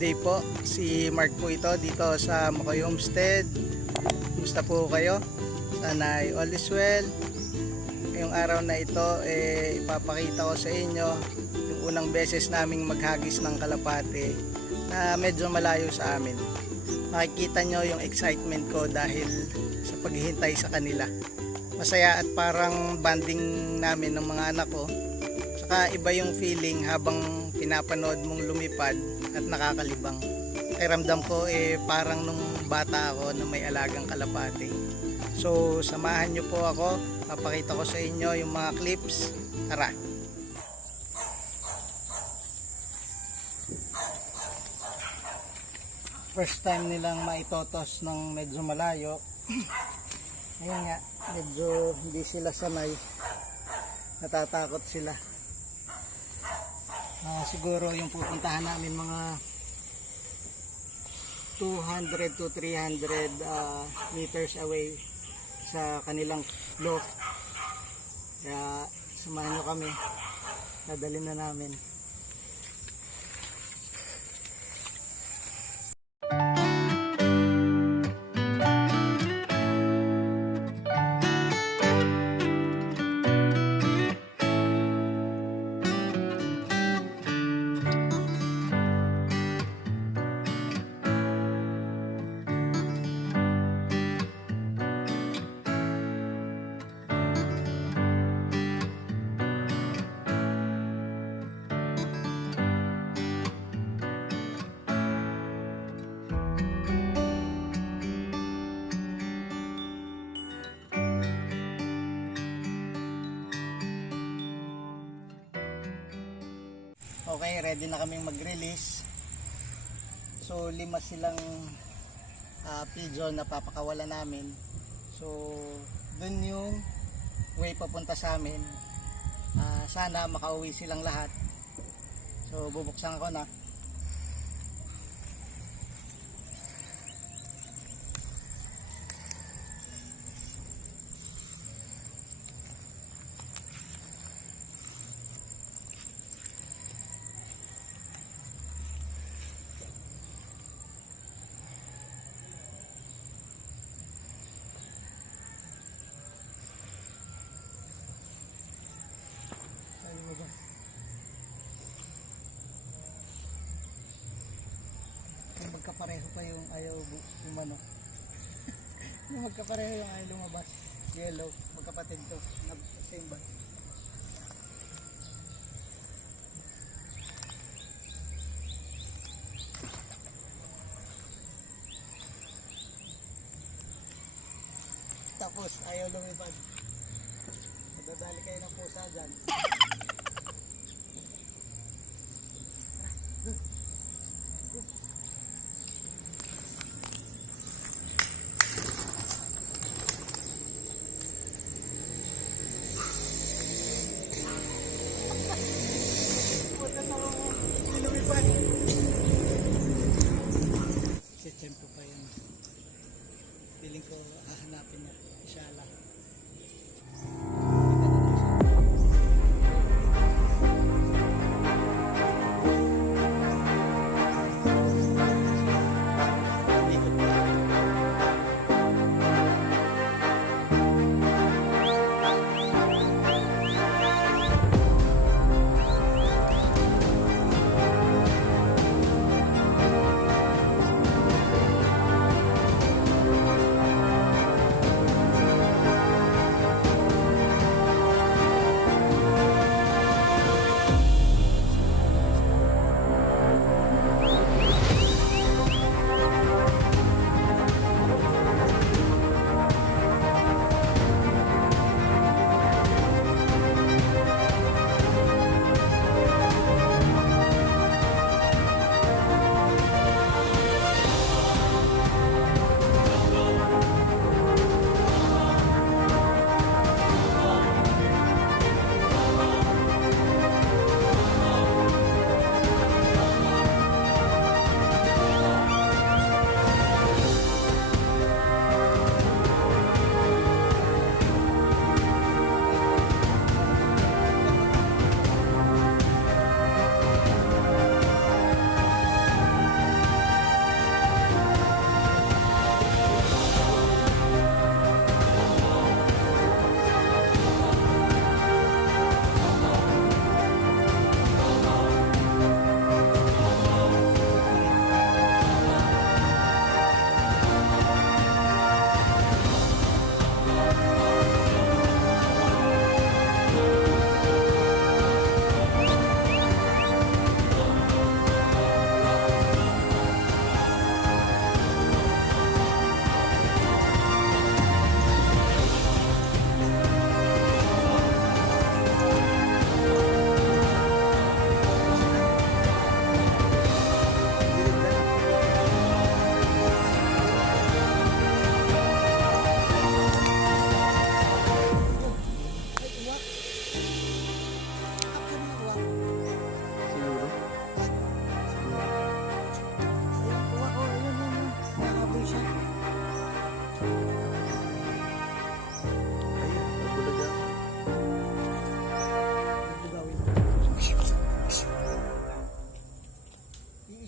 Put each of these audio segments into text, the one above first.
Day po, si Mark po ito dito sa Makoy Homestead. Kumusta po kayo? Sana ay all is well. Ngayong araw na ito, ipapakita ko sa inyo yung unang beses naming maghagis ng kalapate na medyo malayo sa amin. Makikita nyo yung excitement ko dahil sa paghihintay sa kanila. Masaya at parang banding namin ng mga anak ko. Saka iba yung feeling habang pinapanood mong lumipad at nakakalibang. Pakiramdam ko parang nung bata ako na may alagang kalapate. So samahan nyo po ako, papakita ko sa inyo yung mga clips. Tara! First time nilang maitotos ng medyo malayo. Ngayon nga, medyo hindi sila sanay. Natatakot sila. Siguro yung pupuntahan namin mga 200 to 300 meters away sa kanilang loft. Kaya samahan nyo kami, dadalhin na namin. Okay, ready na kaming mag-release. So 5 silang pigeon na papakawalan namin. So dun yung way papunta sa amin. Sana makauwi silang lahat. So bubuksan ko na. Magkapareho pa yung ayaw umano. Yung magkapareho yung ayaw lumabas. Yellow, magkapatid to, same ba? Tapos ayaw lumipad. Madadali kayo ng pusa dyan. Tempo pa yun. Feeling ko hahanapin na. Inshallah.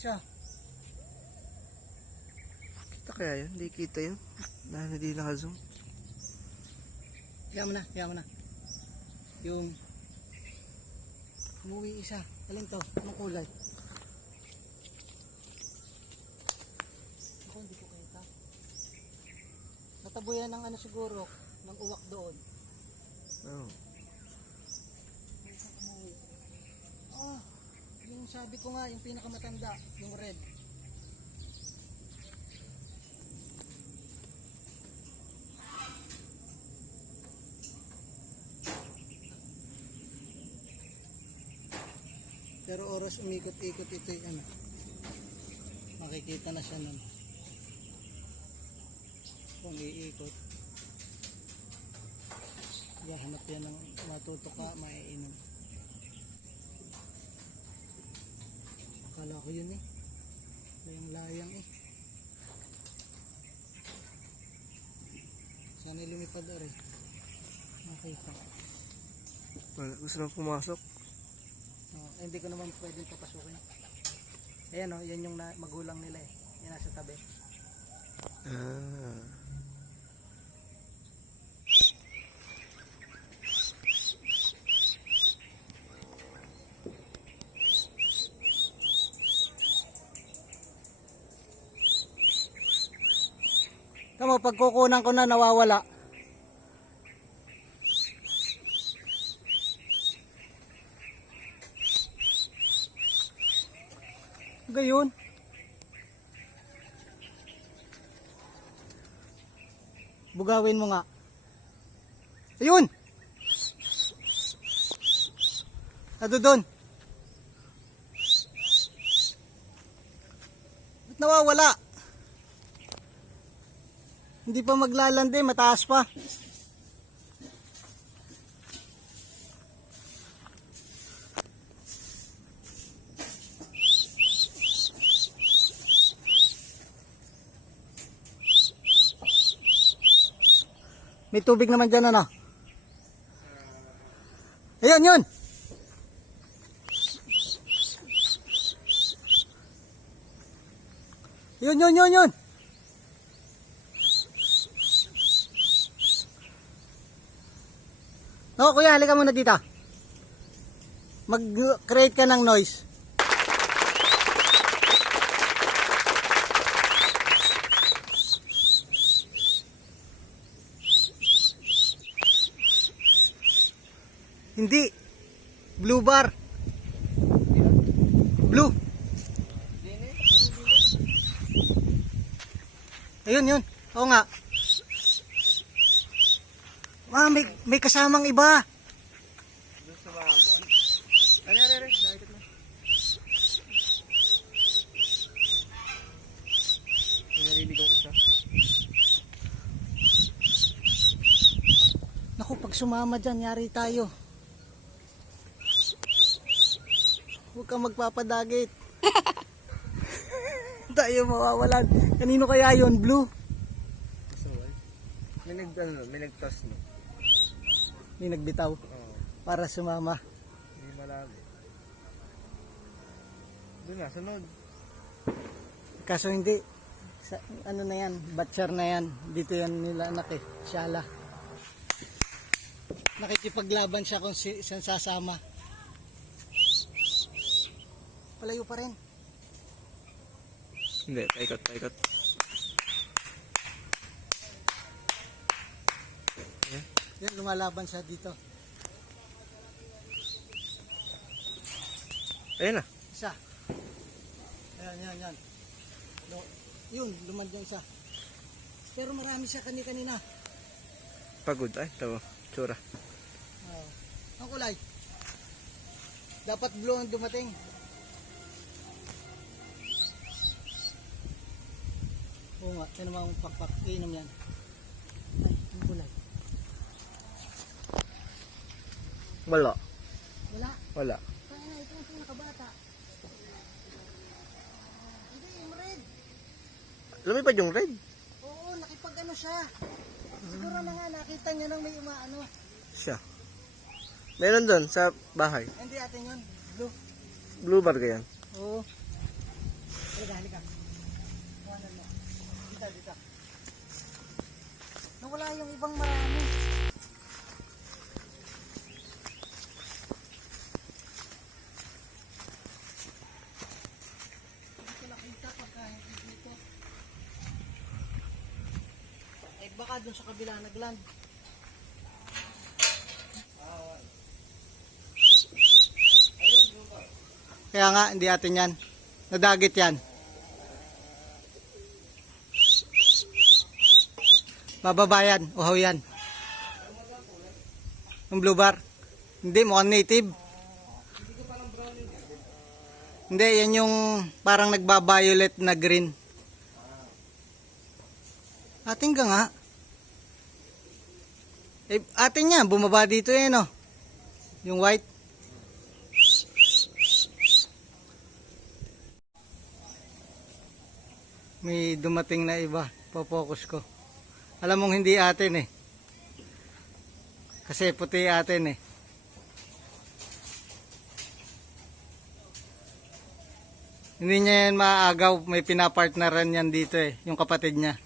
isa. Kita kaya yun? Hindi kita yun. Dahil hindi naka-zoom. Kaya mo na. Yung umuwi isa. Alin to? Anong kulay? Ako hindi ko kita. Natabuyan ng ano siguro, ng uwak doon. Oo. May isang umuwi. Ah, yung sabi ko nga, yung pinakamatanda, yung red. Pero oras umikot-ikot ito yung ano. Makikita na siya nun. Kung iikot. Hanap yan ng matuto ka, maiinom. Akala ko yun eh. Layang eh. Sana lumipad rin. Makita. Wala, gusto na pumasok. Hindi ko naman pwedeng papasukin. Ayan o, yan yung magulang nila eh. Yan nasa tabi. Ah. Tama, pagkukunan ko na nawawala. Gayon. Bugawin mo nga. Ayun. Ado doon. Ba't nawawala? Hindi pa maglalandi, mataas pa. May tubig naman dyan, ano? Ayun, yun! Yun! No, kuya, halika muna dito. Mag-create ka ng noise. Hindi. Blue bar. Blue. Ayun. Oo nga. May kasamang iba. Doon sa mama. Are. Nakikita na. May narinig kong isa. Naku, pag sumama dyan, yari tayo. Huwag kang magpapadagit. Tayo mawawalan. Kanino kaya yon? Blue? May nagtas no. May nagbitaw Oo. para sumama. Hindi malami. Doon na, sunod. Kaso hindi. Ano na yan? Batcher na yan. Dito yan nila anak eh. Shala. Nakikipaglaban siya kung saan sasama. Palayo pa rin. Hindi, paikot. Yan, lumalaban siya dito. Ayun na. Isa. Yan. Yun, lumandyan siya. Pero marami siya kanina. Pagod ay, tawo. Tsura. Oh. Ang kulay. Dapat blue ang dumating. Oo nga, ito naman ang pakpak. Inom yan. Ay, ang kulay. Wala. Wala. Kaya na, ito ang pinakabata. Hindi, yung red. Lumipad yung red. Oo, nakipag-ano siya. Siguro na nga, nakita niya nang may umaano. Siya. Meron doon sa bahay. Hindi atin yun, blue. Blue bar ka yan. Oo. Halika. Kuhanan mo. Dito. Nawala yung ibang marami. Hindi ko nakita pagka hindi dito. Eh baka dun sa kabila nagland. Kaya nga, hindi atin yan. Nadagit yan. Bababa yan, uhaw yan. Yung blue bar. Hindi, mukhang native. Hindi, yan yung parang nagba-violet na green. Atin ka nga. Eh, atin yan, bumaba dito yan, oh. Yung white. May dumating na iba, po-focus ko. Alam mong hindi atin eh. Kasi puti atin eh. Hindi niya yan maaagaw, may pinapartneran yan dito eh, yung kapatid niya.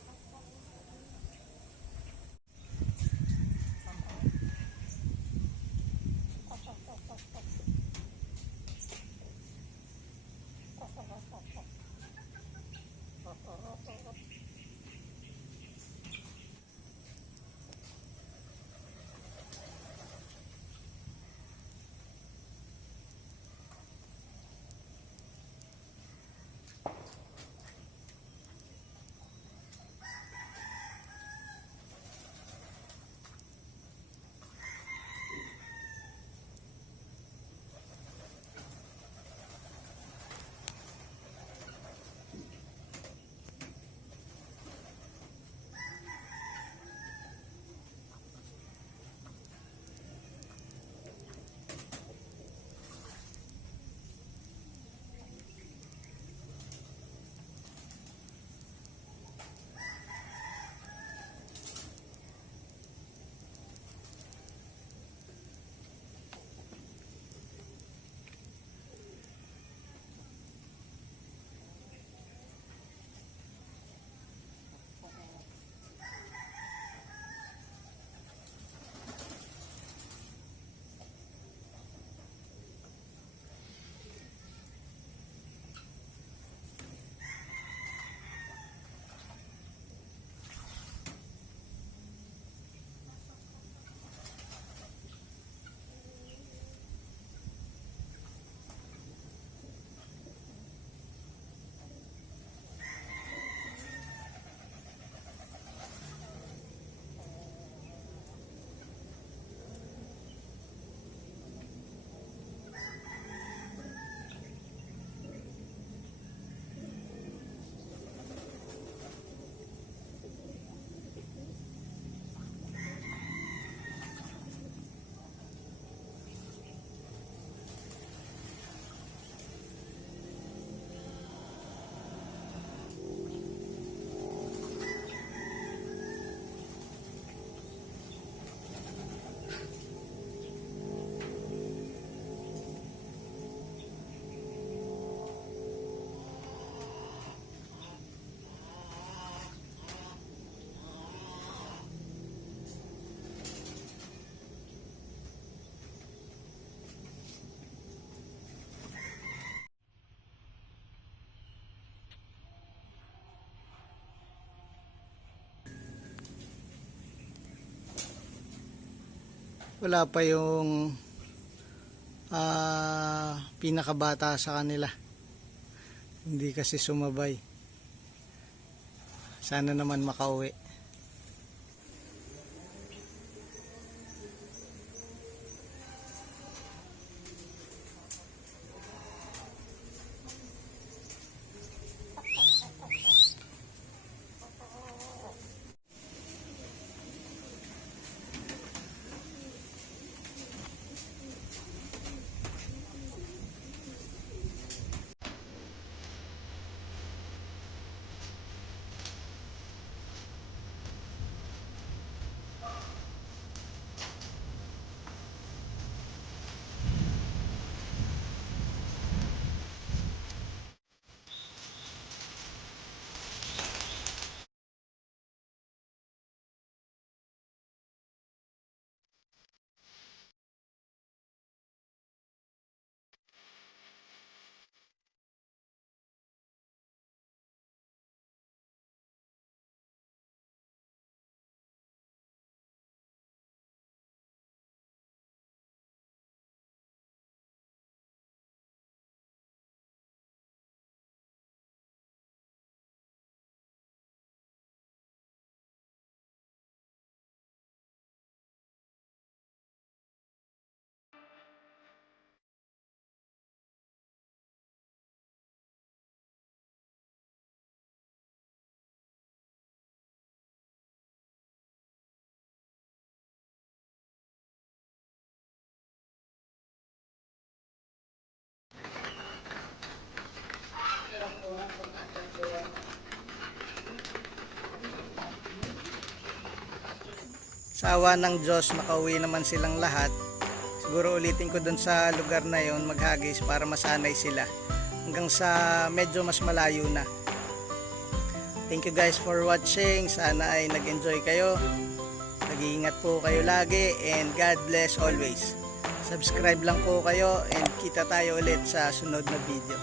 Wala pa yung pinakabata sa kanila. Hindi kasi sumabay. Sana naman makauwi. sa awa ng Diyos makauwi naman silang lahat. Siguro ulitin ko dun sa lugar na yon maghagis para masanay sila hanggang sa medyo mas malayo na. Thank you guys for watching. Sana ay nag-enjoy kayo. Nag-iingat po kayo lagi and God bless always. Subscribe lang po kayo and kita tayo ulit sa sunod na video.